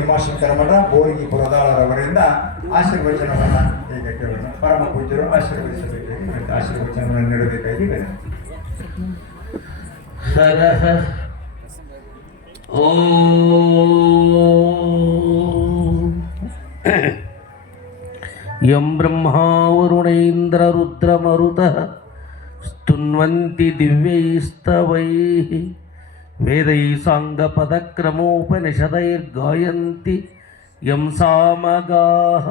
ಭೀಮಾಶಂಕರ ಮಠ ಬೋರ್ಗಿ ಪುರದಾಳರವರಿಂದ ಆಶೀರ್ವಚನವನ್ನು ಈಗ ಕೇಳೋಣ ಪರಮ ಪೂಜ್ಯರು ಆಶೀರ್ವದಿಸಬೇಕಾಗಿ ಮತ್ತು ಆಶೀರ್ವಚನವನ್ನು ನೀಡಬೇಕಾಗಿ ವಿನಂತಿ. ಹರಹ ಓಂ ಯಂ ಬ್ರಹ್ಮಾ ವರುಣೇಂದ್ರ ರುದ್ರಮರುತಃ ಸ್ತುನ್ವಂತಿ वेदैसाङ्गपदक्रमोपनिषदैर्गायन्ति यं सामगाः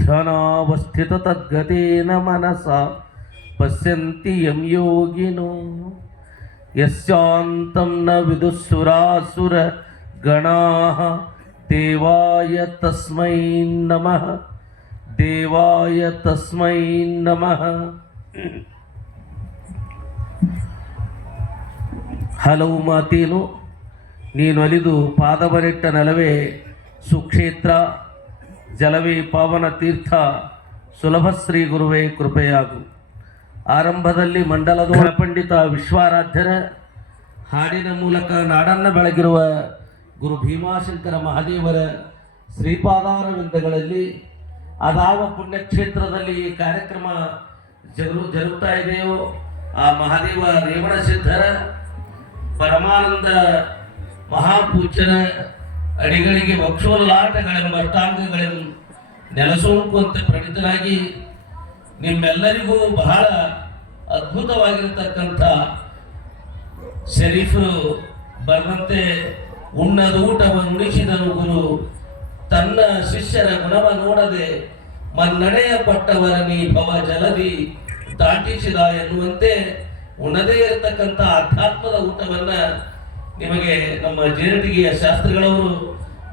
ध्यानावस्थिततद्गतेन मनसा पश्यन्ति यं योगिनो यस्यान्तं न विदुःसुरासुरगणाः देवाय तस्मै नमः देवाय तस्मै नमः ಹಲವು ಮಾತೇನು. ನೀನು ಅಲಿದು ಪಾದವನಿಟ್ಟ ನೆಲವೇ ಸುಕ್ಷೇತ್ರ, ಜಲವೇ ಪಾವನ ತೀರ್ಥ, ಸುಲಭ ಶ್ರೀ ಗುರುವೇ ಕೃಪೆಯಾಗು. ಆರಂಭದಲ್ಲಿ ಮಂಡಲದ ಪಂಡಿತ ವಿಶ್ವಾರಾಧ್ಯರ ಹಾಡಿನ ಮೂಲಕ ನಾಡನ್ನು ಬೆಳಗಿರುವ ಗುರು ಭೀಮಾಶಂಕರ ಮಹಾದೇವರ ಶ್ರೀಪಾದಾರವಿಂದಗಳಲ್ಲಿ ಅದಾವ ಪುಣ್ಯಕ್ಷೇತ್ರದಲ್ಲಿ ಈ ಕಾರ್ಯಕ್ರಮ ಜರು ಜರುಗ್ತಾ ಇದೆಯೋ, ಆ ಮಹಾದೇವ ರೇವಣ ಸಿದ್ಧರ ಪರಮಾನಂದ ಮಹಾಪೂಜ್ಯನ ಅಡಿಗಳಿಗೆ ವಕ್ಷೋಲ್ಲಾಟಗಳೆಂಬ ಅಷ್ಟಾಂಗಗಳನ್ನು ನೆಲಸೋಂಕು ಅಂತ ಪ್ರಣೀತರಾಗಿ ನಿಮ್ಮೆಲ್ಲರಿಗೂ ಬಹಳ ಅದ್ಭುತವಾಗಿರತಕ್ಕಂಥ ಶರೀಫರು ಬರೆದಂತೆ ಉಣ್ಣದ ಊಟವನ್ನು ಉಣಿಸಿದನು ಗುರು. ತನ್ನ ಶಿಷ್ಯರ ಗುಣವ ನೋಡದೆ ಮನ್ನಡೆಯ ಪಟ್ಟವರ ನೀ ಭವ ಜಲದಿ ದಾಟಿಸಿದ ಎನ್ನುವಂತೆ ಉಣ್ಣದೇ ಇರತಕ್ಕಂಥ ಆಧ್ಯಾತ್ಮದ ಊಟವನ್ನ ನಿಮಗೆ ನಮ್ಮ ಜೀರ್ಣಿಗೆಯ ಶಾಸ್ತ್ರಗಳವರು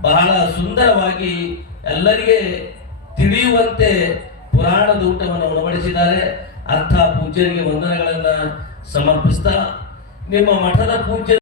ಬಹಳ ಸುಂದರವಾಗಿ ಎಲ್ಲರಿಗೆ ತಿಳಿಯುವಂತೆ ಪುರಾಣದ ಊಟವನ್ನು ಉಣಬಡಿಸಿದ್ದಾರೆ. ಅರ್ಥ ಪೂಜ್ಯರಿಗೆ ವಂದನೆಗಳನ್ನ ಸಮರ್ಪಿಸ್ತಾ ನಿಮ್ಮ ಮಠದ ಪೂಜ್ಯ